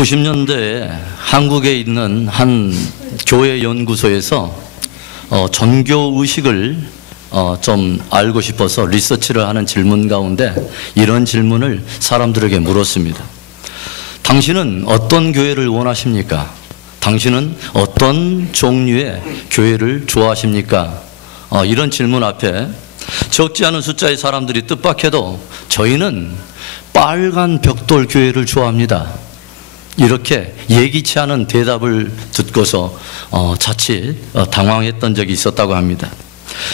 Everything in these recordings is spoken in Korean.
90년대에 한국에 있는 한 교회 연구소에서 전교 의식을 좀 알고 싶어서 리서치를 하는 질문 가운데 이런 질문을 사람들에게 물었습니다. 당신은 어떤 교회를 원하십니까? 당신은 어떤 종류의 교회를 좋아하십니까? 이런 질문 앞에 적지 않은 숫자의 사람들이 뜻밖에도 저희는 빨간 벽돌 교회를 좋아합니다, 이렇게 예기치 않은 대답을 듣고서 자칫 당황했던 적이 있었다고 합니다.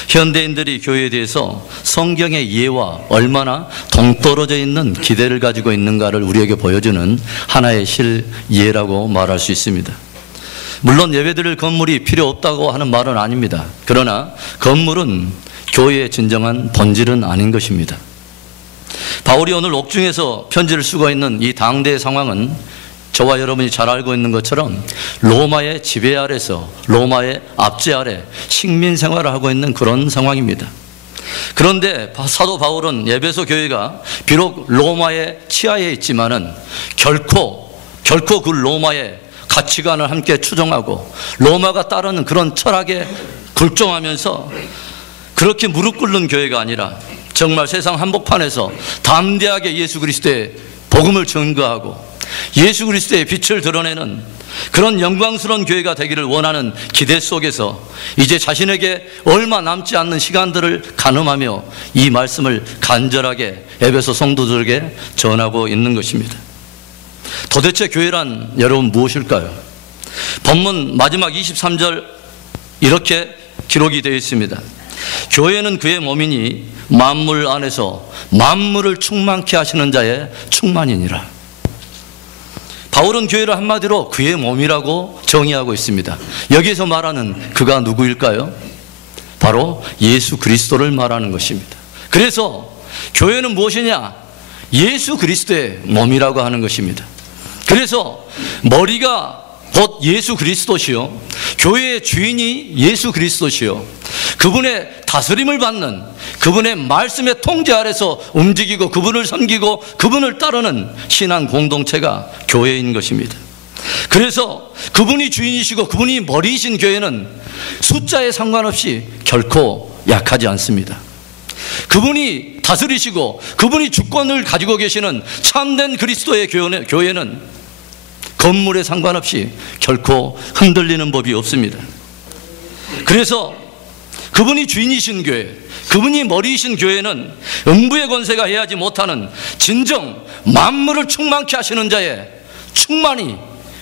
현대인들이 교회에 대해서 성경의 예와 얼마나 동떨어져 있는 기대를 가지고 있는가를 우리에게 보여주는 하나의 실예라고 말할 수 있습니다. 물론 예배드릴 건물이 필요 없다고 하는 말은 아닙니다. 그러나 건물은 교회의 진정한 본질은 아닌 것입니다. 바울이 오늘 옥중에서 편지를 쓰고 있는 이 당대의 상황은 저와 여러분이 잘 알고 있는 것처럼 로마의 지배 아래서, 로마의 압제 아래 식민 생활을 하고 있는 그런 상황입니다. 그런데 사도 바울은 에베소 교회가 비록 로마의 치하에 있지만은 결코 그 로마의 가치관을 함께 추종하고 로마가 따르는 그런 철학에 굴종하면서 그렇게 무릎 꿇는 교회가 아니라 정말 세상 한복판에서 담대하게 예수 그리스도의 복음을 증거하고 예수 그리스도의 빛을 드러내는 그런 영광스러운 교회가 되기를 원하는 기대 속에서 이제 자신에게 얼마 남지 않는 시간들을 가늠하며 이 말씀을 간절하게 에베소 성도들에게 전하고 있는 것입니다. 도대체 교회란 여러분 무엇일까요? 본문 마지막 23절 이렇게 기록이 되어 있습니다. 교회는 그의 몸이니 만물 안에서 만물을 충만케 하시는 자의 충만이니라. 바울은 교회를 한마디로 그의 몸이라고 정의하고 있습니다. 여기서 말하는 그가 누구일까요? 바로 예수 그리스도를 말하는 것입니다. 그래서 교회는 무엇이냐? 예수 그리스도의 몸이라고 하는 것입니다. 그래서 머리가 곧 예수 그리스도시요, 교회의 주인이 예수 그리스도시요, 그분의 다스림을 받는, 그분의 말씀의 통제 아래서 움직이고 그분을 섬기고 그분을 따르는 신앙 공동체가 교회인 것입니다. 그래서 그분이 주인이시고 그분이 머리이신 교회는 숫자에 상관없이 결코 약하지 않습니다. 그분이 다스리시고 그분이 주권을 가지고 계시는 참된 그리스도의 교회는 건물에 상관없이 결코 흔들리는 법이 없습니다. 그래서 그분이 주인이신 교회, 그분이 머리이신 교회는 음부의 권세가 해하지 못하는 진정 만물을 충만케 하시는 자의 충만이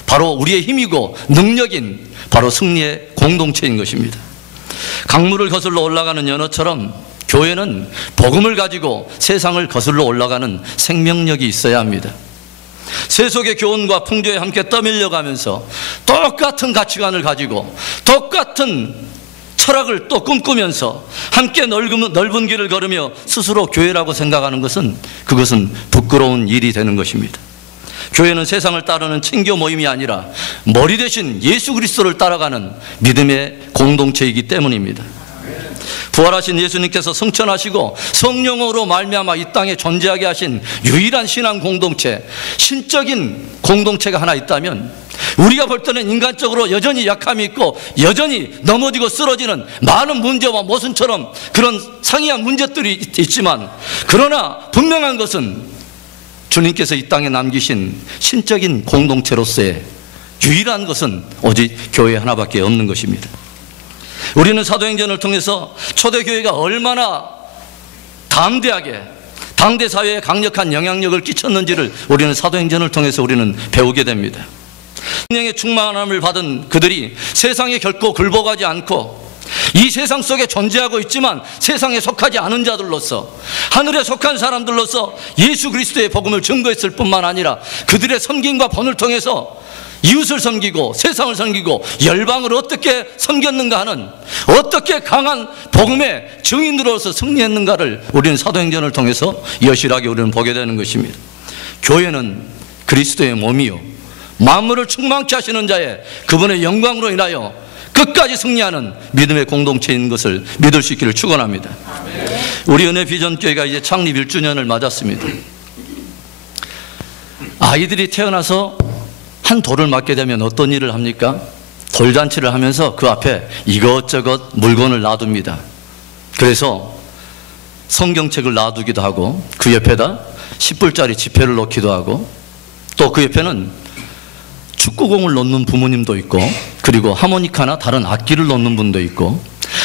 바로 우리의 힘이고 능력인 바로 승리의 공동체인 것입니다. 강물을 거슬러 올라가는 연어처럼 교회는 복음을 가지고 세상을 거슬러 올라가는 생명력이 있어야 합니다. 세속의 교훈과 풍조에 함께 떠밀려가면서 똑같은 가치관을 가지고 똑같은 철학을 또 꿈꾸면서 함께 넓은 길을 걸으며 스스로 교회라고 생각하는 것은 그것은 부끄러운 일이 되는 것입니다. 교회는 세상을 따르는 친교 모임이 아니라 머리 대신 예수 그리스도를 따라가는 믿음의 공동체이기 때문입니다. 부활하신 예수님께서 성천하시고 성령으로 말미암아 이 땅에 존재하게 하신 유일한 신앙 공동체, 신적인 공동체가 하나 있다면 우리가 볼 때는 인간적으로 여전히 약함이 있고 여전히 넘어지고 쓰러지는 많은 문제와 모순처럼 그런 상이한 문제들이 있지만, 그러나 분명한 것은 주님께서 이 땅에 남기신 신적인 공동체로서의 유일한 것은 오직 교회 하나밖에 없는 것입니다. 우리는 사도행전을 통해서 초대교회가 얼마나 담대하게 당대 사회에 강력한 영향력을 끼쳤는지를 우리는 사도행전을 통해서 우리는 배우게 됩니다. 성령의 충만함을 받은 그들이 세상에 결코 굴복하지 않고 이 세상 속에 존재하고 있지만 세상에 속하지 않은 자들로서, 하늘에 속한 사람들로서 예수 그리스도의 복음을 증거했을 뿐만 아니라 그들의 섬김과 본을 통해서 이웃을 섬기고 세상을 섬기고 열방을 어떻게 섬겼는가 하는, 어떻게 강한 복음의 증인으로서 승리했는가를 우리는 사도행전을 통해서 여실하게 우리는 보게 되는 것입니다. 교회는 그리스도의 몸이요 만물을 충만케 하시는 자의 그분의 영광으로 인하여 끝까지 승리하는 믿음의 공동체인 것을 믿을 수 있기를 축원합니다. 우리 은혜 비전교회가 이제 창립 1주년을 맞았습니다. 아이들이 태어나서 한 돌을 맞게 되면 어떤 일을 합니까? 돌잔치를 하면서 그 앞에 이것저것 물건을 놔둡니다. 그래서 성경책을 놔두기도 하고 그 옆에다 10불짜리 지폐를 놓기도 하고 또 그 옆에는 축구공을 놓는 부모님도 있고 그리고 하모니카나 다른 악기를 놓는 분도 있고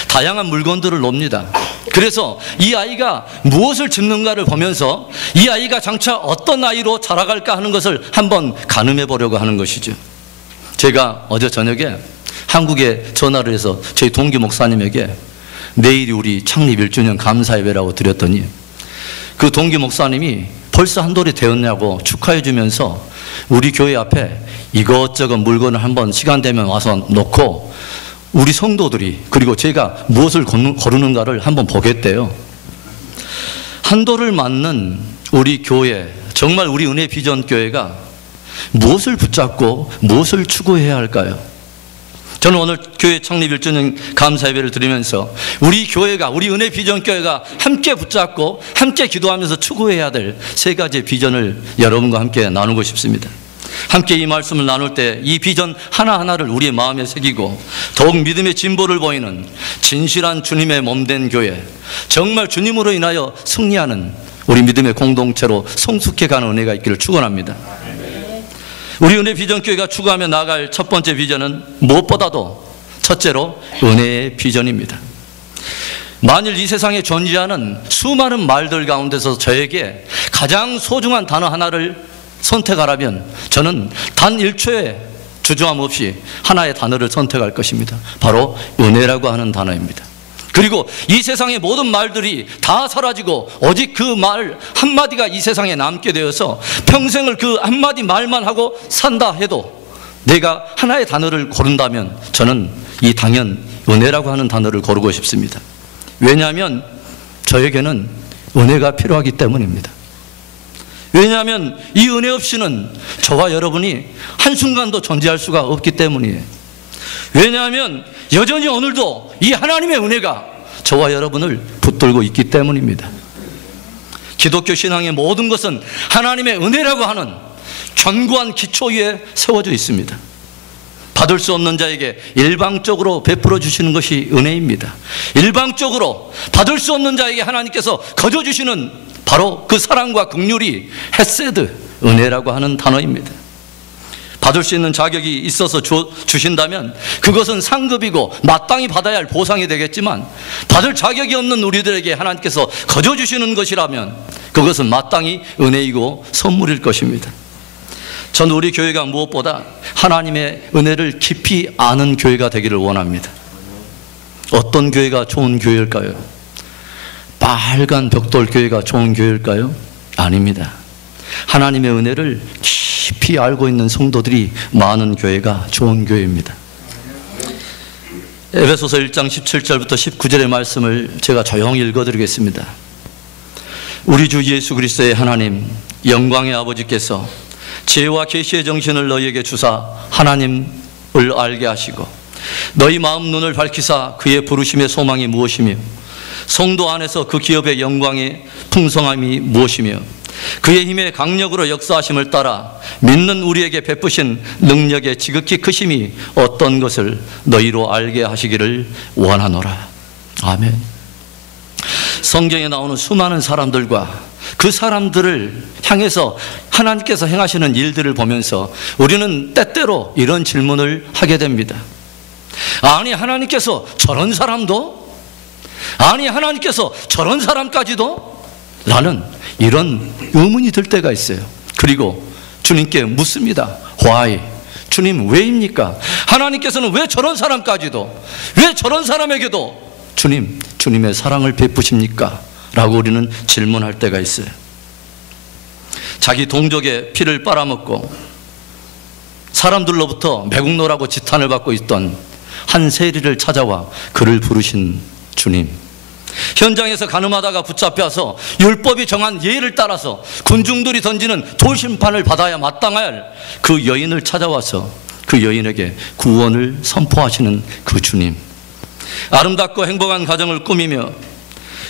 다양한 물건들을 놓습니다. 그래서 이 아이가 무엇을 짓는가를 보면서 이 아이가 장차 어떤 아이로 자라갈까 하는 것을 한번 가늠해 보려고 하는 것이죠. 제가 어제 저녁에 한국에 전화를 해서 저희 동기 목사님에게 내일이 우리 창립 1주년 감사예배라고 드렸더니 그 동기 목사님이 벌써 한 돌이 되었냐고 축하해 주면서 우리 교회 앞에 이것저것 물건을 한번 시간 되면 와서 놓고 우리 성도들이 그리고 제가 무엇을 거르는가를 한번 보겠대요. 한 돌을 맞는 우리 교회, 정말 우리 은혜 비전 교회가 무엇을 붙잡고 무엇을 추구해야 할까요? 저는 오늘 교회 창립 1주년 감사예배를 드리면서 우리 교회가, 우리 은혜 비전 교회가 함께 붙잡고 함께 기도하면서 추구해야 될 세 가지 비전을 여러분과 함께 나누고 싶습니다. 함께 이 말씀을 나눌 때 이 비전 하나하나를 우리의 마음에 새기고 더욱 믿음의 진보를 보이는 진실한 주님의 몸된 교회, 정말 주님으로 인하여 승리하는 우리 믿음의 공동체로 성숙해가는 은혜가 있기를 축원합니다. 우리 은혜 비전교회가 추구하며 나아갈 첫 번째 비전은 무엇보다도 첫째로 은혜의 비전입니다. 만일 이 세상에 존재하는 수많은 말들 가운데서 저에게 가장 소중한 단어 하나를 선택하라면 저는 단 1초의 주저함 없이 하나의 단어를 선택할 것입니다. 바로 은혜라고 하는 단어입니다. 그리고 이 세상의 모든 말들이 다 사라지고 오직 그 말 한마디가 이 세상에 남게 되어서 평생을 그 한마디 말만 하고 산다 해도 내가 하나의 단어를 고른다면 저는 이 당연 은혜라고 하는 단어를 고르고 싶습니다. 왜냐하면 저에게는 은혜가 필요하기 때문입니다. 왜냐하면 이 은혜 없이는 저와 여러분이 한순간도 존재할 수가 없기 때문이에요. 왜냐하면 여전히 오늘도 이 하나님의 은혜가 저와 여러분을 붙들고 있기 때문입니다. 기독교 신앙의 모든 것은 하나님의 은혜라고 하는 견고한 기초 위에 세워져 있습니다. 받을 수 없는 자에게 일방적으로 베풀어 주시는 것이 은혜입니다. 일방적으로 받을 수 없는 자에게 하나님께서 거저 주시는 바로 그 사랑과 긍휼이 헤세드, 은혜라고 하는 단어입니다. 받을 수 있는 자격이 있어서 주신다면 그것은 상급이고 마땅히 받아야 할 보상이 되겠지만 받을 자격이 없는 우리들에게 하나님께서 거저 주시는 것이라면 그것은 마땅히 은혜이고 선물일 것입니다. 저는 우리 교회가 무엇보다 하나님의 은혜를 깊이 아는 교회가 되기를 원합니다. 어떤 교회가 좋은 교회일까요? 빨간 벽돌 교회가 좋은 교회일까요? 아닙니다. 하나님의 은혜를 깊이 알고 있는 성도들이 많은 교회가 좋은 교회입니다. 에베소서 1장 17절부터 19절의 말씀을 제가 조용히 읽어드리겠습니다. 우리 주 예수 그리스도의 하나님 영광의 아버지께서 지혜와 계시의 정신을 너희에게 주사 하나님을 알게 하시고 너희 마음 눈을 밝히사 그의 부르심의 소망이 무엇이며 성도 안에서 그 기업의 영광의 풍성함이 무엇이며 그의 힘의 강력으로 역사하심을 따라 믿는 우리에게 베푸신 능력의 지극히 크심이 어떤 것을 너희로 알게 하시기를 원하노라. 아멘. 성경에 나오는 수많은 사람들과 그 사람들을 향해서 하나님께서 행하시는 일들을 보면서 우리는 때때로 이런 질문을 하게 됩니다. 아니 하나님께서 저런 사람도? 아니 하나님께서 저런 사람까지도? 라는 이런 의문이 들 때가 있어요. 그리고 주님께 묻습니다. Why? 주님 왜입니까? 하나님께서는 왜 저런 사람까지도, 왜 저런 사람에게도 주님의 사랑을 베푸십니까? 라고 우리는 질문할 때가 있어요. 자기 동족의 피를 빨아먹고 사람들로부터 매국노라고 지탄을 받고 있던 한 세리를 찾아와 그를 부르신 주님, 현장에서 가늠하다가 붙잡혀서 율법이 정한 예를 따라서 군중들이 던지는 돌심판을 받아야 마땅할 그 여인을 찾아와서 그 여인에게 구원을 선포하시는 그 주님, 아름답고 행복한 가정을 꾸미며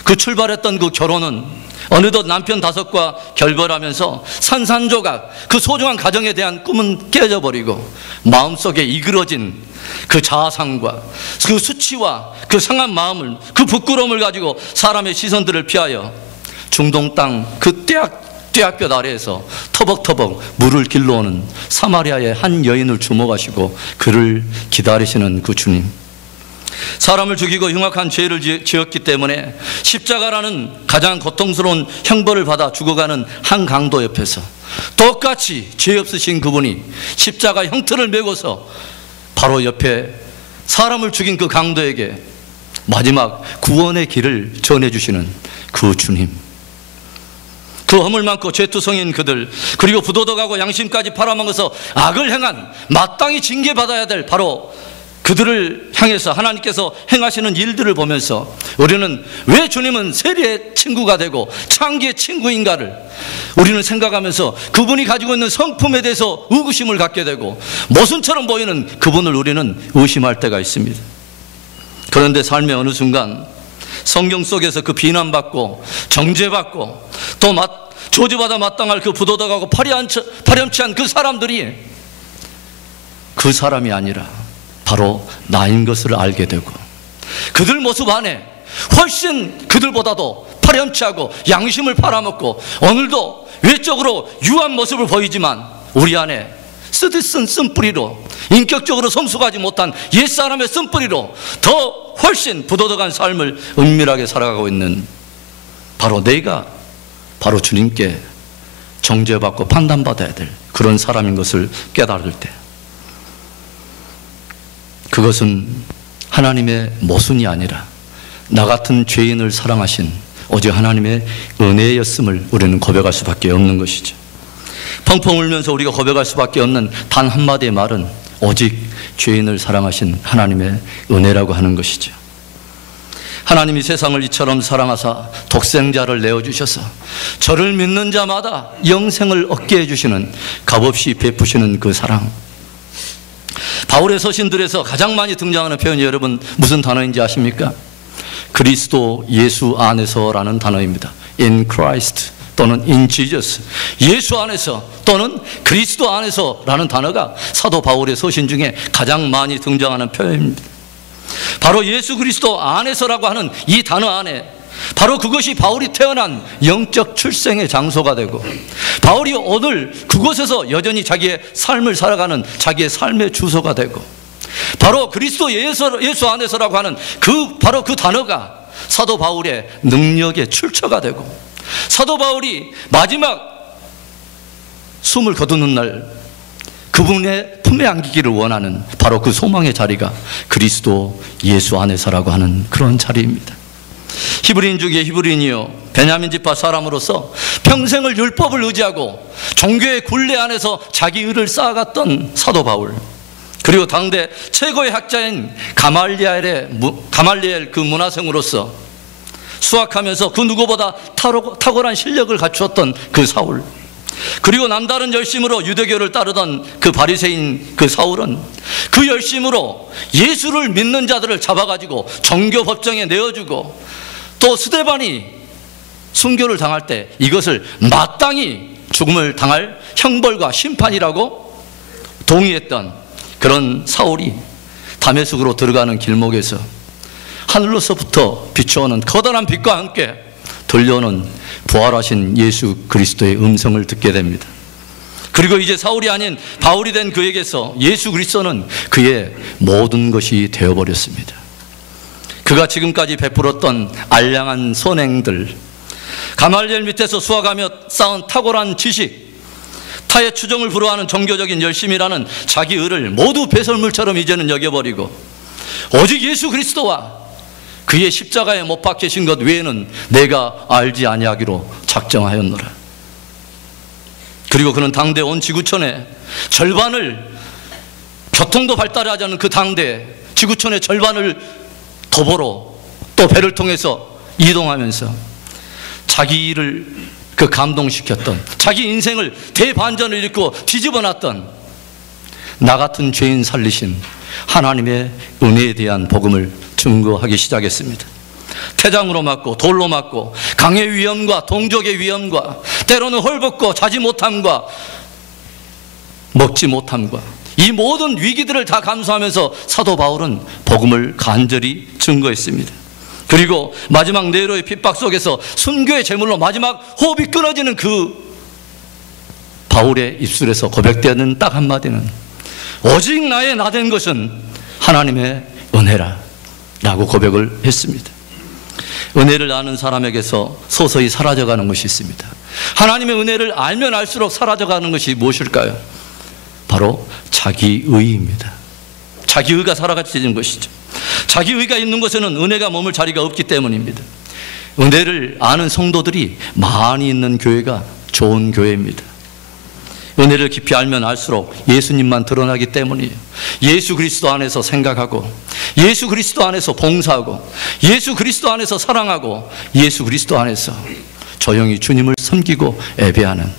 그 출발했던 그 결혼은 어느덧 남편 5과 결별하면서 산산조각 그 소중한 가정에 대한 꿈은 깨져버리고 마음속에 이그러진 그 자아상과 그 수치와 그 상한 마음을, 그 부끄러움을 가지고 사람의 시선들을 피하여 중동 땅 그 뙤약볕 아래에서 터벅터벅 물을 길러오는 사마리아의 한 여인을 주목하시고 그를 기다리시는 그 주님, 사람을 죽이고 흉악한 죄를 지었기 때문에 십자가라는 가장 고통스러운 형벌을 받아 죽어가는 한 강도 옆에서 똑같이 죄 없으신 그분이 십자가 형틀을 메고서 바로 옆에 사람을 죽인 그 강도에게 마지막 구원의 길을 전해주시는 그 주님, 그 허물 많고 죄투성인 그들, 그리고 부도덕하고 양심까지 팔아먹어서 악을 행한 마땅히 징계받아야 될 바로 그들을 향해서 하나님께서 행하시는 일들을 보면서 우리는 왜 주님은 세리의 친구가 되고 창기의 친구인가를 우리는 생각하면서 그분이 가지고 있는 성품에 대해서 의구심을 갖게 되고 모순처럼 보이는 그분을 우리는 의심할 때가 있습니다. 그런데 삶의 어느 순간 성경 속에서 그 비난받고 정죄받고 또 조지받아 마땅할 그 부도덕하고 파렴치한 그 사람들이 그 사람이 아니라 바로 나인 것을 알게 되고 그들 모습 안에 훨씬 그들보다도 파렴치하고 양심을 팔아먹고 오늘도 외적으로 유한 모습을 보이지만 우리 안에 쓰디쓴 쓴뿌리로 인격적으로 성숙하지 못한 옛사람의 쓴뿌리로 더 훨씬 부도덕한 삶을 은밀하게 살아가고 있는 바로 내가 바로 주님께 정죄받고 판단받아야 될 그런 사람인 것을 깨달을 때 그것은 하나님의 모순이 아니라 나 같은 죄인을 사랑하신 오직 하나님의 은혜였음을 우리는 고백할 수밖에 없는 것이죠. 펑펑 울면서 우리가 고백할 수밖에 없는 단 한마디의 말은 오직 죄인을 사랑하신 하나님의 은혜라고 하는 것이죠. 하나님이 세상을 이처럼 사랑하사 독생자를 내어주셔서 저를 믿는 자마다 영생을 얻게 해주시는 값없이 베푸시는 그 사랑, 바울의 서신들에서 가장 많이 등장하는 표현이 여러분 무슨 단어인지 아십니까? 그리스도 예수 안에서라는 단어입니다. In Christ 또는 In Jesus, 예수 안에서 또는 그리스도 안에서라는 단어가 사도 바울의 서신 중에 가장 많이 등장하는 표현입니다. 바로 예수 그리스도 안에서라고 하는 이 단어 안에 바로 그것이 바울이 태어난 영적 출생의 장소가 되고 바울이 오늘 그곳에서 여전히 자기의 삶을 살아가는 자기의 삶의 주소가 되고 바로 그리스도 예수 안에서라고 하는 바로 그 단어가 사도 바울의 능력의 출처가 되고 사도 바울이 마지막 숨을 거두는 날 그분의 품에 안기기를 원하는 바로 그 소망의 자리가 그리스도 예수 안에서라고 하는 그런 자리입니다. 히브리인 중에 히브리인이요 베냐민 지파 사람으로서 평생을 율법을 의지하고 종교의 굴레 안에서 자기 의를 쌓아갔던 사도 바울, 그리고 당대 최고의 학자인 가말리엘 그 문화생으로서 수학하면서 그 누구보다 탁월한 실력을 갖추었던 그 사울, 그리고 남다른 열심으로 유대교를 따르던 그 바리새인 그 사울은 그 열심으로 예수를 믿는 자들을 잡아가지고 정교법정에 내어주고 또 스데반이 순교를 당할 때 이것을 마땅히 죽음을 당할 형벌과 심판이라고 동의했던 그런 사울이 다메섹으로 들어가는 길목에서 하늘로서부터 비추어오는 커다란 빛과 함께 들려오는 부활하신 예수 그리스도의 음성을 듣게 됩니다. 그리고 이제 사울이 아닌 바울이 된 그에게서 예수 그리스도는 그의 모든 것이 되어버렸습니다. 그가 지금까지 베풀었던 알량한 선행들, 가말리엘 밑에서 수학하며 쌓은 탁월한 지식, 타의 추종을 불허하는 종교적인 열심이라는 자기 의를 모두 배설물처럼 이제는 여겨버리고 오직 예수 그리스도와 그의 십자가에 못 박히신 것 외에는 내가 알지 아니하기로 작정하였노라. 그리고 그는 당대 온 지구촌의 절반을, 교통도 발달하지 않은 그 당대 지구촌의 절반을 도보로 또 배를 통해서 이동하면서 자기 일을 감동시켰던, 자기 인생을 대반전을 일으키고 뒤집어놨던 나 같은 죄인 살리신 하나님의 은혜에 대한 복음을 증거하기 시작했습니다. 태장으로 맞고 돌로 맞고 강의 위험과 동족의 위험과 때로는 헐벗고 자지 못함과 먹지 못함과 이 모든 위기들을 다 감수하면서 사도 바울은 복음을 간절히 증거했습니다. 그리고 마지막 네로의 핍박 속에서 순교의 제물로 마지막 호흡이 끊어지는 그 바울의 입술에서 고백되는 딱 한마디는 오직 나의 나된 것은 하나님의 은혜라 라고 고백을 했습니다. 은혜를 아는 사람에게서 서서히 사라져가는 것이 있습니다. 하나님의 은혜를 알면 알수록 사라져가는 것이 무엇일까요? 바로 자기의입니다. 자기의가 사라져지는 것이죠. 자기의가 있는 곳에는 은혜가 머물 자리가 없기 때문입니다. 은혜를 아는 성도들이 많이 있는 교회가 좋은 교회입니다. 은혜를 깊이 알면 알수록 예수님만 드러나기 때문이에요. 예수 그리스도 안에서 생각하고 예수 그리스도 안에서 봉사하고 예수 그리스도 안에서 사랑하고 예수 그리스도 안에서 조용히 주님을 섬기고 예배하는,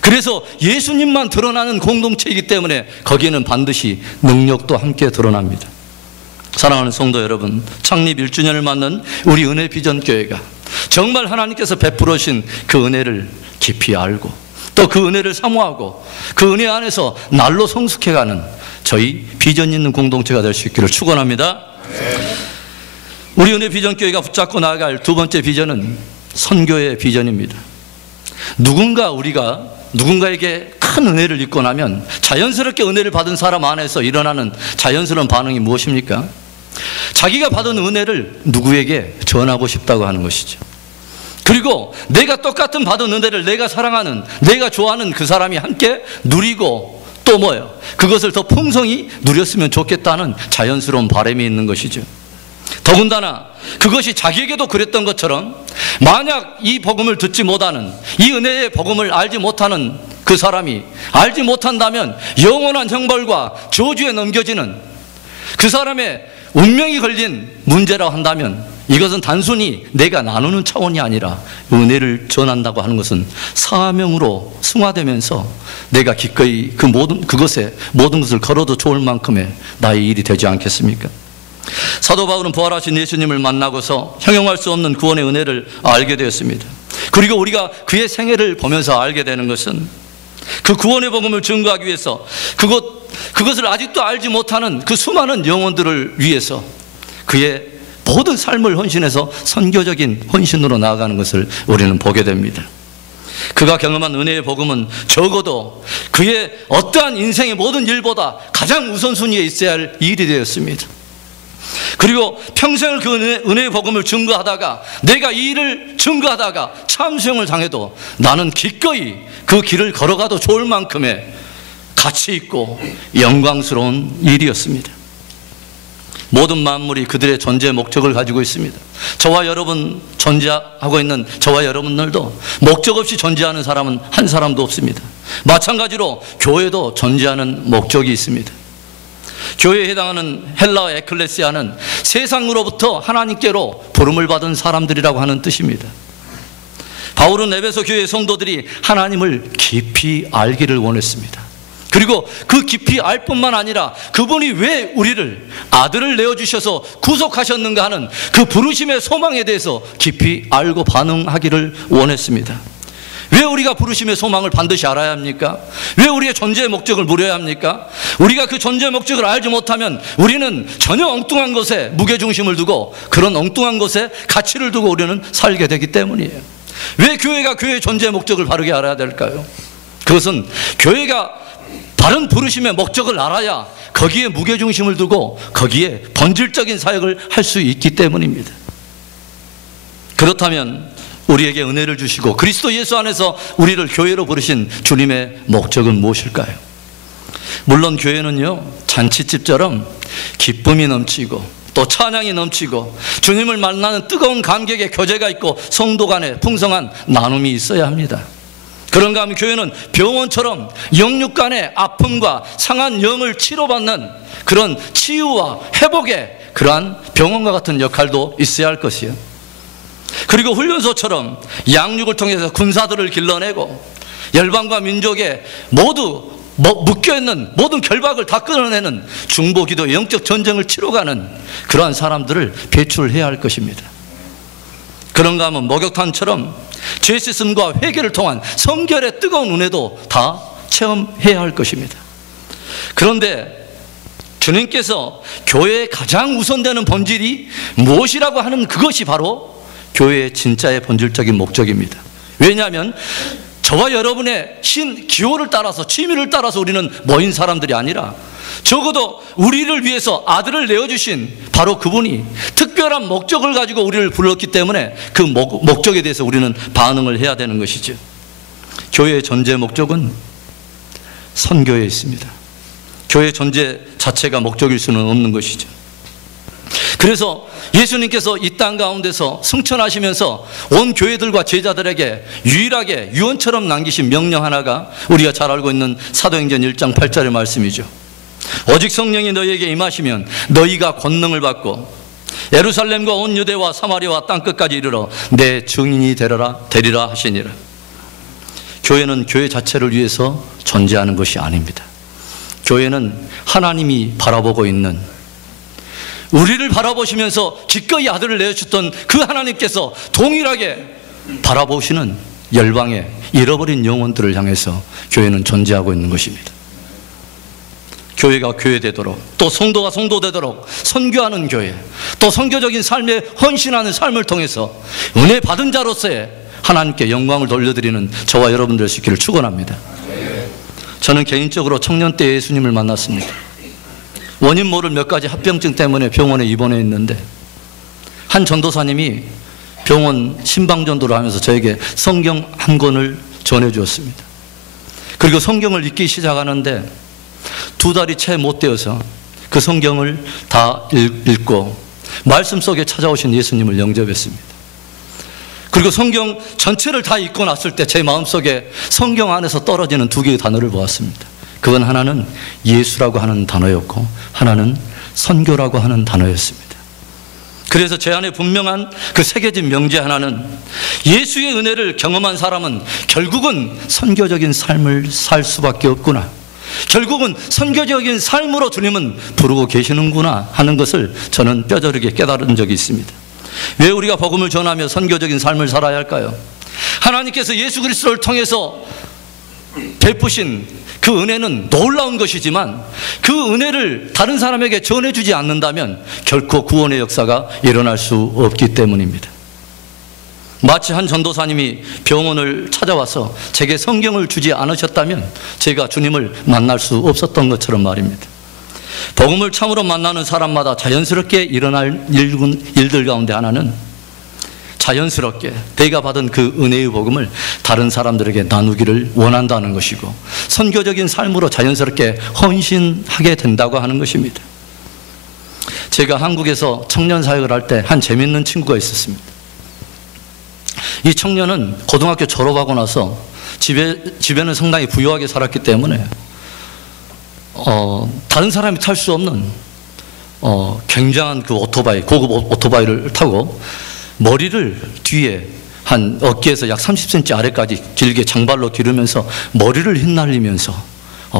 그래서 예수님만 드러나는 공동체이기 때문에 거기에는 반드시 능력도 함께 드러납니다. 사랑하는 성도 여러분, 창립 1주년을 맞는 우리 은혜 비전교회가 정말 하나님께서 베풀어 주신 그 은혜를 깊이 알고 또 그 은혜를 사모하고 그 은혜 안에서 날로 성숙해가는 저희 비전 있는 공동체가 될 수 있기를 축원합니다. 우리 은혜 비전교회가 붙잡고 나아갈 두 번째 비전은 선교의 비전입니다. 우리가 누군가에게 큰 은혜를 입고 나면 자연스럽게 은혜를 받은 사람 안에서 일어나는 자연스러운 반응이 무엇입니까? 자기가 받은 은혜를 누구에게 전하고 싶다고 하는 것이죠. 그리고 내가 똑같은 받은 은혜를 내가 사랑하는, 내가 좋아하는 그 사람이 함께 누리고 또 뭐예요? 그것을 더 풍성히 누렸으면 좋겠다는 자연스러운 바람이 있는 것이죠. 더군다나 그것이 자기에게도 그랬던 것처럼 만약 이 복음을 듣지 못하는, 이 은혜의 복음을 알지 못하는 그 사람이 알지 못한다면 영원한 형벌과 저주에 넘겨지는 그 사람의 운명이 걸린 문제라고 한다면 이것은 단순히 내가 나누는 차원이 아니라 은혜를 전한다고 하는 것은 사명으로 승화되면서 내가 기꺼이 그것에 모든 것을 걸어도 좋을 만큼의 나의 일이 되지 않겠습니까? 사도 바울은 부활하신 예수님을 만나고서 형용할 수 없는 구원의 은혜를 알게 되었습니다. 그리고 우리가 그의 생애를 보면서 알게 되는 것은 그 구원의 복음을 증거하기 위해서 그것을 아직도 알지 못하는 그 수많은 영혼들을 위해서 그의 모든 삶을 헌신해서 선교적인 헌신으로 나아가는 것을 우리는 보게 됩니다. 그가 경험한 은혜의 복음은 적어도 그의 어떠한 인생의 모든 일보다 가장 우선순위에 있어야 할 일이 되었습니다. 그리고 평생을 그 은혜의 복음을 증거하다가 내가 이 일을 증거하다가 참수형을 당해도 나는 기꺼이 그 길을 걸어가도 좋을 만큼의 가치 있고 영광스러운 일이었습니다. 모든 만물이 그들의 존재의 목적을 가지고 있습니다. 저와 여러분 존재하고 있는 저와 여러분들도 목적 없이 존재하는 사람은 한 사람도 없습니다. 마찬가지로 교회도 존재하는 목적이 있습니다. 교회에 해당하는 헬라어 에클레시아는 세상으로부터 하나님께로 부름을 받은 사람들이라고 하는 뜻입니다. 바울은 에베소 교회의 성도들이 하나님을 깊이 알기를 원했습니다. 그리고 그 깊이 알 뿐만 아니라 그분이 왜 우리를 아들을 내어주셔서 구속하셨는가 하는 그 부르심의 소망에 대해서 깊이 알고 반응하기를 원했습니다. 왜 우리가 부르심의 소망을 반드시 알아야 합니까? 왜 우리의 존재의 목적을 물어야 합니까? 우리가 그 존재의 목적을 알지 못하면 우리는 전혀 엉뚱한 것에 무게중심을 두고 그런 엉뚱한 것에 가치를 두고 우리는 살게 되기 때문이에요. 왜 교회가 교회의 존재의 목적을 바르게 알아야 될까요? 그것은 교회가 바른 부르심의 목적을 알아야 거기에 무게중심을 두고 거기에 본질적인 사역을 할 수 있기 때문입니다. 그렇다면 우리에게 은혜를 주시고 그리스도 예수 안에서 우리를 교회로 부르신 주님의 목적은 무엇일까요? 물론 교회는요, 잔치집처럼 기쁨이 넘치고 또 찬양이 넘치고 주님을 만나는 뜨거운 감격의 교제가 있고 성도 간에 풍성한 나눔이 있어야 합니다. 그런가 하면 교회는 병원처럼 영육 간의 아픔과 상한 영을 치료받는 그런 치유와 회복의 그러한 병원과 같은 역할도 있어야 할 것이에요. 그리고 훈련소처럼 양육을 통해서 군사들을 길러내고 열방과 민족에 모두 묶여있는 모든 결박을 다 끊어내는 중보기도 영적 전쟁을 치러가는 그러한 사람들을 배출해야 할 것입니다. 그런가 하면 목욕탕처럼 죄 씻음과 회개를 통한 성결의 뜨거운 은혜도 다 체험해야 할 것입니다. 그런데 주님께서 교회의 가장 우선되는 본질이 무엇이라고 하는 그것이 바로 교회의 진짜의 본질적인 목적입니다. 왜냐하면 저와 여러분의 기호를 따라서, 취미를 따라서 우리는 모인 사람들이 아니라 적어도 우리를 위해서 아들을 내어주신 바로 그분이 특별한 목적을 가지고 우리를 불렀기 때문에 그 목적에 대해서 우리는 반응을 해야 되는 것이죠. 교회의 존재 목적은 선교에 있습니다. 교회 존재 자체가 목적일 수는 없는 것이죠. 그래서 예수님께서 이 땅 가운데서 승천하시면서 온 교회들과 제자들에게 유일하게 유언처럼 남기신 명령 하나가 우리가 잘 알고 있는 사도행전 1장 8절의 말씀이죠. 오직 성령이 너희에게 임하시면 너희가 권능을 받고 예루살렘과 온 유대와 사마리아와 땅끝까지 이르러 내 증인이 되리라 하시니라. 교회는 교회 자체를 위해서 존재하는 것이 아닙니다. 교회는 하나님이 바라보고 있는, 우리를 바라보시면서 기꺼이 아들을 내어주셨던 그 하나님께서 동일하게 바라보시는 열방의 잃어버린 영혼들을 향해서 교회는 존재하고 있는 것입니다. 교회가 교회되도록, 또 성도가 성도되도록 선교하는 교회, 또 선교적인 삶에 헌신하는 삶을 통해서 은혜 받은 자로서의 하나님께 영광을 돌려드리는 저와 여러분들 되시기를 축원합니다. 저는 개인적으로 청년 때 예수님을 만났습니다. 원인 모를 몇 가지 합병증 때문에 병원에 입원해 있는데 한 전도사님이 병원 신방전도를 하면서 저에게 성경 한 권을 전해주었습니다. 그리고 성경을 읽기 시작하는데 2달이 채 못 되어서 그 성경을 다 읽고 말씀 속에 찾아오신 예수님을 영접했습니다. 그리고 성경 전체를 다 읽고 났을 때 제 마음속에 성경 안에서 떨어지는 2개의 단어를 보았습니다. 그건 하나는 예수라고 하는 단어였고 하나는 선교라고 하는 단어였습니다. 그래서 제 안에 분명한 그 새겨진 명제 하나는 예수의 은혜를 경험한 사람은 결국은 선교적인 삶을 살 수밖에 없구나, 결국은 선교적인 삶으로 주님은 부르고 계시는구나 하는 것을 저는 뼈저리게 깨달은 적이 있습니다. 왜 우리가 복음을 전하며 선교적인 삶을 살아야 할까요? 하나님께서 예수 그리스도를 통해서 베푸신 그 은혜는 놀라운 것이지만 그 은혜를 다른 사람에게 전해주지 않는다면 결코 구원의 역사가 일어날 수 없기 때문입니다. 마치 한 전도사님이 병원을 찾아와서 제게 성경을 주지 않으셨다면 제가 주님을 만날 수 없었던 것처럼 말입니다. 복음을 참으로 만나는 사람마다 자연스럽게 일어날 일들 가운데 하나는 자연스럽게 내가 받은 그 은혜의 복음을 다른 사람들에게 나누기를 원한다는 것이고 선교적인 삶으로 자연스럽게 헌신하게 된다고 하는 것입니다. 제가 한국에서 청년 사역을 할 때 한 재밌는 친구가 있었습니다. 이 청년은 고등학교 졸업하고 나서 집에는 상당히 부유하게 살았기 때문에 다른 사람이 탈 수 없는 굉장한 그 오토바이, 고급 오토바이를 타고 머리를 뒤에 한 어깨에서 약 30cm 아래까지 길게 장발로 기르면서 머리를 휘날리면서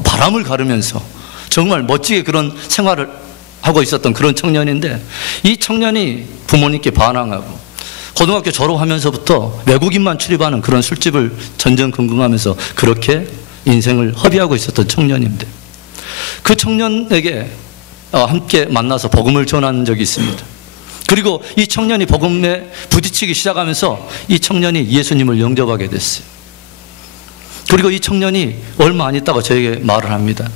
바람을 가르면서 정말 멋지게 그런 생활을 하고 있었던 그런 청년인데, 이 청년이 부모님께 반항하고 고등학교 졸업하면서부터 외국인만 출입하는 그런 술집을 전전긍긍하면서 그렇게 인생을 허비하고 있었던 청년인데, 그 청년에게 함께 만나서 복음을 전한 적이 있습니다. 그리고 이 청년이 복음에 부딪히기 시작하면서 이 청년이 예수님을 영접하게 됐어요. 그리고 이 청년이 얼마 안 있다가 저에게 말을 합니다.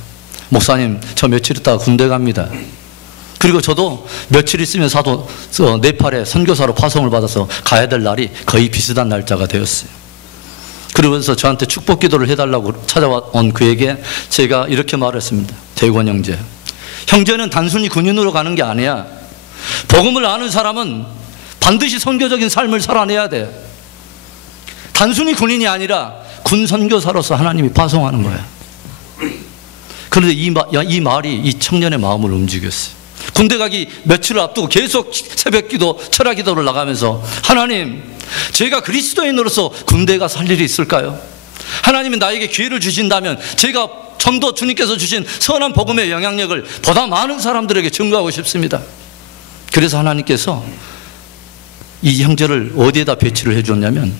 목사님, 저 며칠 있다가 군대 갑니다. 그리고 저도 며칠 있으면 네팔에 선교사로 파송을 받아서 가야 될 날이 거의 비슷한 날짜가 되었어요. 그러면서 저한테 축복 기도를 해달라고 찾아온 그에게 제가 이렇게 말했습니다. 대권 형제, 형제는 단순히 군인으로 가는 게 아니야. 복음을 아는 사람은 반드시 선교적인 삶을 살아내야 돼. 단순히 군인이 아니라 군 선교사로서 하나님이 파송하는 거야. 그런데 이 말이 이 청년의 마음을 움직였어요. 군대 가기 며칠을 앞두고 계속 새벽 기도, 철야 기도를 나가면서 하나님, 제가 그리스도인으로서 군대가 살 일이 있을까요? 하나님이 나에게 기회를 주신다면 제가 좀 더 주님께서 주신 선한 복음의 영향력을 보다 많은 사람들에게 증거하고 싶습니다. 그래서 하나님께서 이 형제를 어디에다 배치를 해줬냐면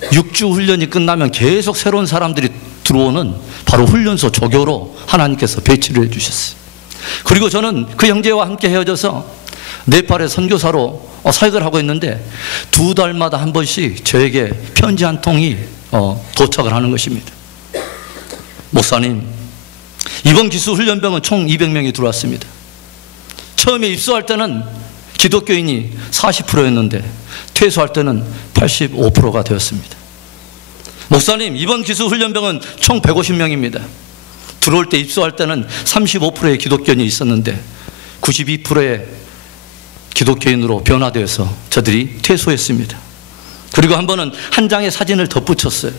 6주 훈련이 끝나면 계속 새로운 사람들이 들어오는 바로 훈련소 조교로 하나님께서 배치를 해주셨어요. 그리고 저는 그 형제와 함께 헤어져서 네팔에 선교사로 사역을 하고 있는데 2달마다 한 번씩 저에게 편지 한 통이 도착을 하는 것입니다. 목사님, 이번 기수 훈련병은 총 200명이 들어왔습니다. 처음에 입소할 때는 기독교인이 40%였는데 퇴소할 때는 85%가 되었습니다. 목사님, 이번 기수 훈련병은 총 150명입니다. 들어올 때 입소할 때는 35%의 기독교인이 있었는데 92%의 기독교인으로 변화되어서 저들이 퇴소했습니다. 그리고 한 번은 한 장의 사진을 덧붙였어요.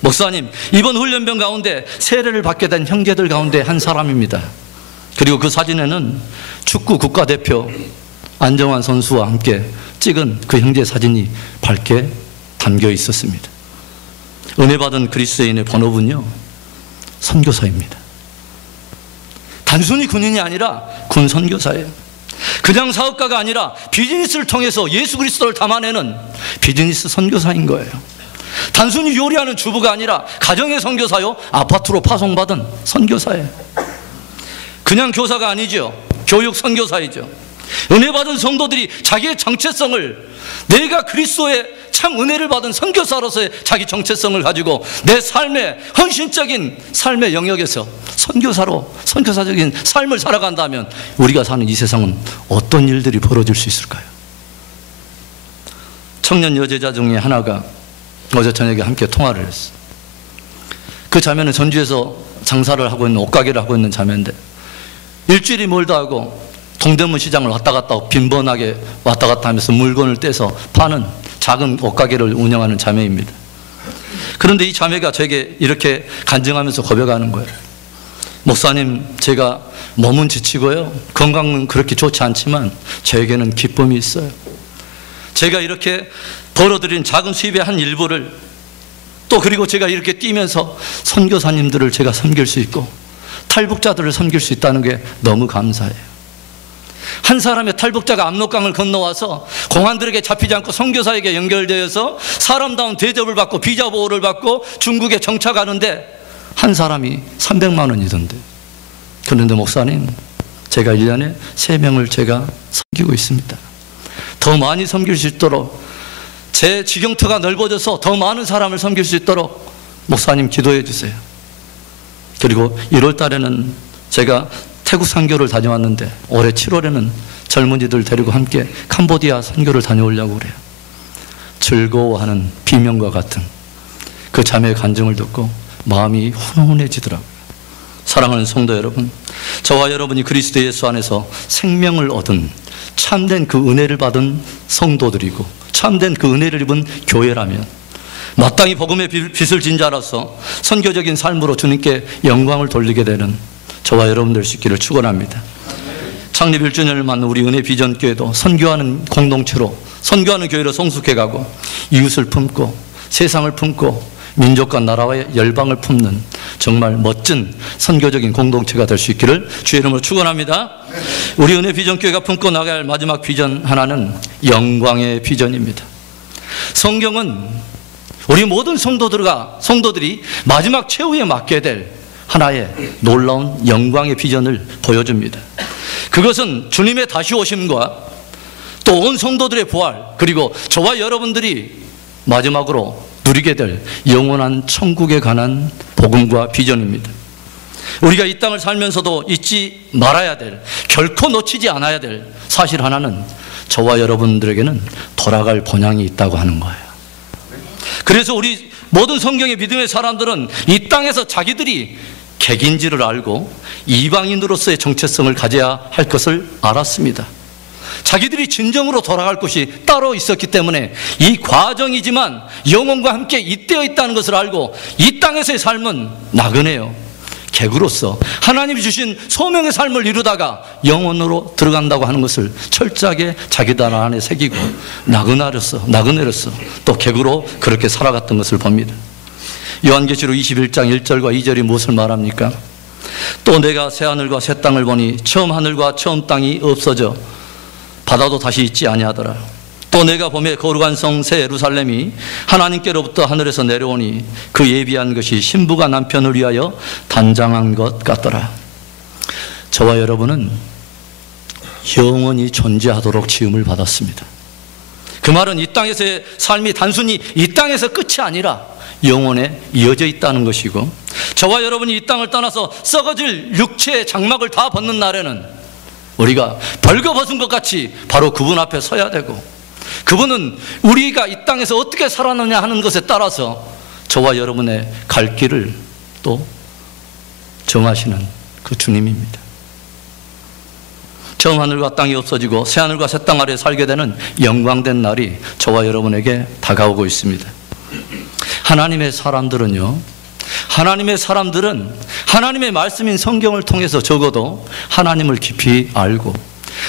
목사님, 이번 훈련병 가운데 세례를 받게 된 형제들 가운데 한 사람입니다. 그리고 그 사진에는 축구 국가대표 안정환 선수와 함께 찍은 그 형제 사진이 밝게 담겨 있었습니다. 은혜 받은 그리스도인의 본업은요, 선교사입니다. 단순히 군인이 아니라 군 선교사예요. 그냥 사업가가 아니라 비즈니스를 통해서 예수 그리스도를 담아내는 비즈니스 선교사인 거예요. 단순히 요리하는 주부가 아니라 가정의 선교사요, 아파트로 파송받은 선교사예요. 그냥 교사가 아니죠. 교육 선교사이죠. 은혜 받은 성도들이 자기의 정체성을, 내가 그리스도의 참 은혜를 받은 선교사로서의 자기 정체성을 가지고 내 삶의 헌신적인 삶의 영역에서 선교사적인 삶을 살아간다면 우리가 사는 이 세상은 어떤 일들이 벌어질 수 있을까요? 청년 여제자 중에 하나가 어제 저녁에 함께 통화를 했어요. 그 자매는 전주에서 장사를 하고 있는, 옷가게를 하고 있는 자매인데 일주일이 멀다 하고 동대문 시장을 왔다 갔다 하고 빈번하게 왔다 갔다 하면서 물건을 떼서 파는 작은 옷가게를 운영하는 자매입니다. 그런데 이 자매가 저에게 이렇게 간증하면서 고백하는 거예요. 목사님, 제가 몸은 지치고요, 건강은 그렇게 좋지 않지만 저에게는 기쁨이 있어요. 제가 이렇게 벌어들인 작은 수입의 한 일부를 또 그리고 제가 이렇게 뛰면서 선교사님들을 제가 섬길 수 있고 탈북자들을 섬길 수 있다는 게 너무 감사해요. 한 사람의 탈북자가 압록강을 건너와서 공안들에게 잡히지 않고 선교사에게 연결되어서 사람다운 대접을 받고 비자 보호를 받고 중국에 정착하는데 한 사람이 300만 원이던데. 그런데 목사님, 제가 1년에 3명을 제가 섬기고 있습니다. 더 많이 섬길 수 있도록, 제 지경터가 넓어져서 더 많은 사람을 섬길 수 있도록 목사님 기도해 주세요. 그리고 1월 달에는 제가 태국 선교를 다녀왔는데 올해 7월에는 젊은이들 데리고 함께 캄보디아 선교를 다녀오려고 그래요. 즐거워하는 비명과 같은 그 자매의 간증을 듣고 마음이 훈훈해지더라고요. 사랑하는 성도 여러분, 저와 여러분이 그리스도 예수 안에서 생명을 얻은 참된 그 은혜를 받은 성도들이고 참된 그 은혜를 입은 교회라면 마땅히 복음의 빚을 진 자로서 선교적인 삶으로 주님께 영광을 돌리게 되는 저와 여러분들 될 수 있기를 축원합니다. 창립 1주년을 맞는 우리 은혜 비전교회도 선교하는 공동체로, 선교하는 교회로 성숙해가고 이웃을 품고 세상을 품고 민족과 나라와 열방을 품는 정말 멋진 선교적인 공동체가 될 수 있기를 주의 이름으로 축원합니다. 우리 은혜 비전교회가 품고 나갈 마지막 비전 하나는 영광의 비전입니다. 성경은 우리 모든 성도들이 마지막 최후에 맡게 될 하나의 놀라운 영광의 비전을 보여줍니다. 그것은 주님의 다시 오심과 또 온 성도들의 부활, 그리고 저와 여러분들이 마지막으로 누리게 될 영원한 천국에 관한 복음과 비전입니다. 우리가 이 땅을 살면서도 잊지 말아야 될, 결코 놓치지 않아야 될 사실 하나는 저와 여러분들에게는 돌아갈 본향이 있다고 하는 거예요. 그래서 우리 모든 성경의 믿음의 사람들은 이 땅에서 자기들이 객인지를 알고 이방인으로서의 정체성을 가져야 할 것을 알았습니다. 자기들이 진정으로 돌아갈 곳이 따로 있었기 때문에 이 과정이지만 영혼과 함께 잇대어 있다는 것을 알고 이 땅에서의 삶은 나그네요, 객으로서 하나님이 주신 소명의 삶을 이루다가 영혼으로 들어간다고 하는 것을 철저하게 자기들 안에 새기고 나그네로서 또 객으로 그렇게 살아갔던 것을 봅니다. 요한계시록 21장 1절과 2절이 무엇을 말합니까? 또 내가 새 하늘과 새 땅을 보니 처음 하늘과 처음 땅이 없어져 바다도 다시 있지 아니하더라. 또 내가 봄에 거룩한 성 새 예루살렘이 하나님께로부터 하늘에서 내려오니 그 예비한 것이 신부가 남편을 위하여 단장한 것 같더라. 저와 여러분은 영원히 존재하도록 지음을 받았습니다. 그 말은 이 땅에서의 삶이 단순히 이 땅에서 끝이 아니라 영원에 이어져 있다는 것이고, 저와 여러분이 이 땅을 떠나서 썩어질 육체의 장막을 다 벗는 날에는 우리가 벌거벗은 것 같이 바로 그분 앞에 서야 되고, 그분은 우리가 이 땅에서 어떻게 살아나냐 하는 것에 따라서 저와 여러분의 갈 길을 또 정하시는 그 주님입니다. 처음 하늘과 땅이 없어지고 새 하늘과 새 땅 아래 살게 되는 영광된 날이 저와 여러분에게 다가오고 있습니다. 하나님의 사람들은 하나님의 말씀인 성경을 통해서 적어도 하나님을 깊이 알고,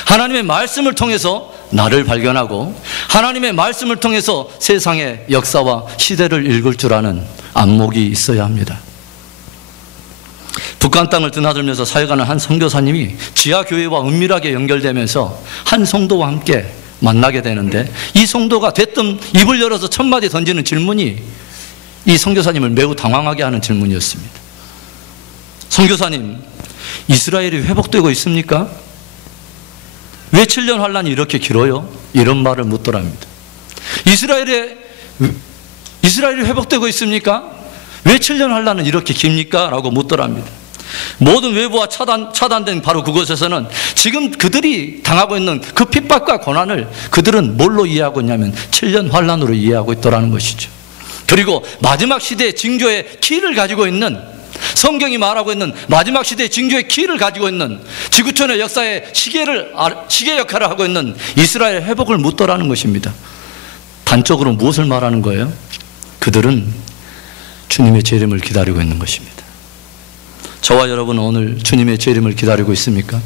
하나님의 말씀을 통해서 나를 발견하고, 하나님의 말씀을 통해서 세상의 역사와 시대를 읽을 줄 아는 안목이 있어야 합니다. 북한 땅을 드나들면서 사역하는 한 선교사님이 지하교회와 은밀하게 연결되면서 한 성도와 함께 만나게 되는데, 이 성도가 대뜸 입을 열어서 첫마디 던지는 질문이 이 선교사님을 매우 당황하게 하는 질문이었습니다. 선교사님, 이스라엘이 회복되고 있습니까? 왜 7년 환란이 이렇게 길어요? 이런 말을 묻더랍니다. 이스라엘이 회복되고 있습니까? 왜 7년 환란은 이렇게 깁니까? 라고 묻더랍니다. 모든 외부와 차단된 바로 그곳에서는 지금 그들이 당하고 있는 그 핍박과 고난을 그들은 뭘로 이해하고 있냐면 7년 환란으로 이해하고 있더라는 것이죠. 그리고 마지막 시대의 징조의 키를 가지고 있는, 성경이 말하고 있는 마지막 시대의 징조의 키를 가지고 있는, 지구촌의 역사의 시계 역할을 하고 있는 이스라엘 회복을 묻더라는 것입니다. 단적으로 무엇을 말하는 거예요? 그들은 주님의 재림을 기다리고 있는 것입니다. 저와 여러분은 오늘 주님의 재림을 기다리고 있습니까?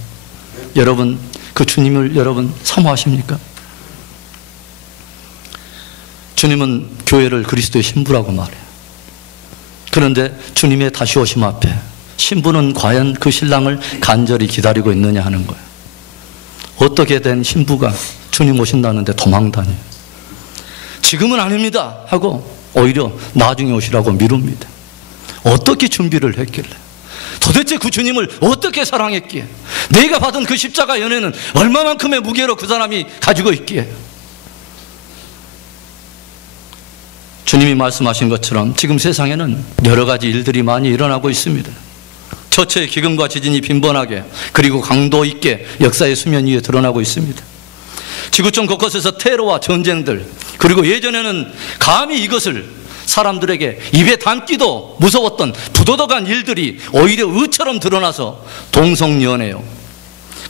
여러분, 그 주님을 여러분 사모하십니까? 주님은 교회를 그리스도의 신부라고 말해요. 그런데 주님의 다시 오심 앞에 신부는 과연 그 신랑을 간절히 기다리고 있느냐 하는 거예요. 어떻게 된 신부가 주님 오신다는데 도망 다녀요. 지금은 아닙니다 하고 오히려 나중에 오시라고 미룹니다. 어떻게 준비를 했길래, 도대체 그 주님을 어떻게 사랑했기에, 내가 받은 그 십자가 연회는 얼마만큼의 무게로 그 사람이 가지고 있기에. 주님이 말씀하신 것처럼 지금 세상에는 여러 가지 일들이 많이 일어나고 있습니다. 처처의 기근과 지진이 빈번하게, 그리고 강도 있게 역사의 수면 위에 드러나고 있습니다. 지구촌 곳곳에서 테러와 전쟁들, 그리고 예전에는 감히 이것을 사람들에게 입에 담기도 무서웠던 부도덕한 일들이 오히려 의처럼 드러나서 동성연애요,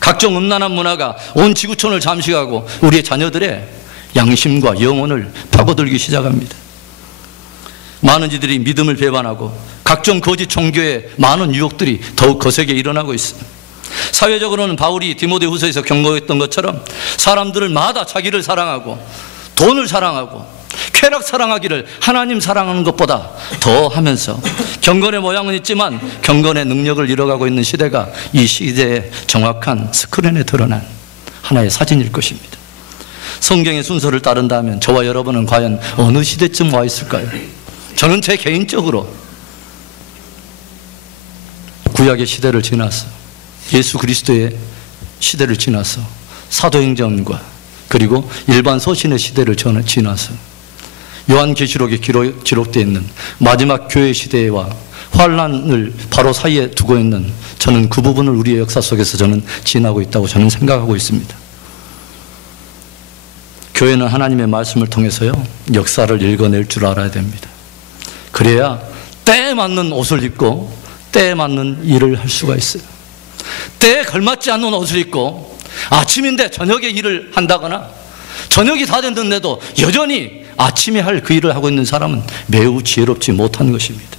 각종 음란한 문화가 온 지구촌을 잠식하고 우리의 자녀들의 양심과 영혼을 파고들기 시작합니다. 많은 이들이 믿음을 배반하고 각종 거짓 종교의 많은 유혹들이 더욱 거세게 일어나고 있습니다. 사회적으로는 바울이 디모데후서에서 경고했던 것처럼 사람들을 마다 자기를 사랑하고 돈을 사랑하고 쾌락 사랑하기를 하나님 사랑하는 것보다 더 하면서 경건의 모양은 있지만 경건의 능력을 잃어가고 있는 시대가 이 시대의 정확한 스크린에 드러난 하나의 사진일 것입니다. 성경의 순서를 따른다면 저와 여러분은 과연 어느 시대쯤 와 있을까요? 저는 제 개인적으로 구약의 시대를 지나서 예수 그리스도의 시대를 지나서 사도행전과 그리고 일반 서신의 시대를 지나서 요한계시록에 기록되어 있는 마지막 교회 시대와 환란을 바로 사이에 두고 있는, 저는 그 부분을 우리의 역사 속에서 저는 지나고 있다고 저는 생각하고 있습니다. 교회는 하나님의 말씀을 통해서요 역사를 읽어낼 줄 알아야 됩니다. 그래야 때에 맞는 옷을 입고 때에 맞는 일을 할 수가 있어요. 때에 걸맞지 않는 옷을 입고 아침인데 저녁에 일을 한다거나 저녁이 다 됐는데도 여전히 아침에 할 그 일을 하고 있는 사람은 매우 지혜롭지 못한 것입니다.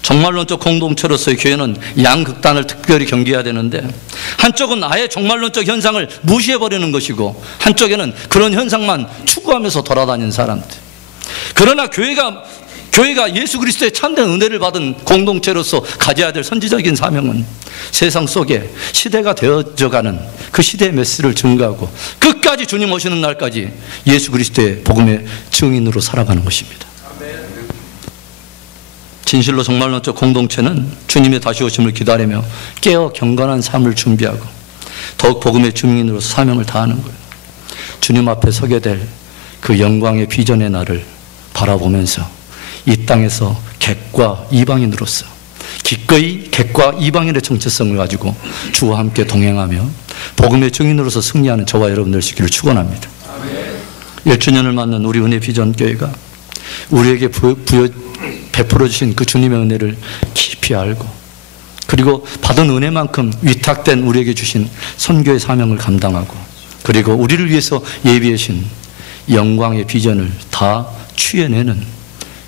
종말론적 공동체로서의 교회는 양극단을 특별히 경계해야 되는데, 한쪽은 아예 종말론적 현상을 무시해버리는 것이고 한쪽에는 그런 현상만 추구하면서 돌아다니는 사람들. 그러나 교회가 교회가 예수 그리스도의 참된 은혜를 받은 공동체로서 가져야 될 선지적인 사명은 세상 속에 시대가 되어져가는 그 시대의 메시지를 증거하고 끝까지 주님 오시는 날까지 예수 그리스도의 복음의 증인으로 살아가는 것입니다. 진실로 정말론적 공동체는 주님의 다시 오심을 기다리며 깨어 경건한 삶을 준비하고 더욱 복음의 증인으로서 사명을 다하는 거예요. 주님 앞에 서게 될 그 영광의 비전의 날을 바라보면서 이 땅에서 객과 이방인으로서 기꺼이 객과 이방인의 정체성을 가지고 주와 함께 동행하며 복음의 증인으로서 승리하는 저와 여러분들 되시기를 축원합니다. 1주년을 맞는 우리 은혜 비전 교회가 우리에게 베풀어 주신 그 주님의 은혜를 깊이 알고 그리고 받은 은혜만큼 위탁된 우리에게 주신 선교의 사명을 감당하고 그리고 우리를 위해서 예비해 주신 영광의 비전을 다 취해내는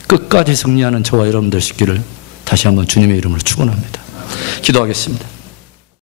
끝까지 승리하는 저와 여러분들 되시기를 다시 한번 주님의 이름으로 축원합니다. 기도하겠습니다.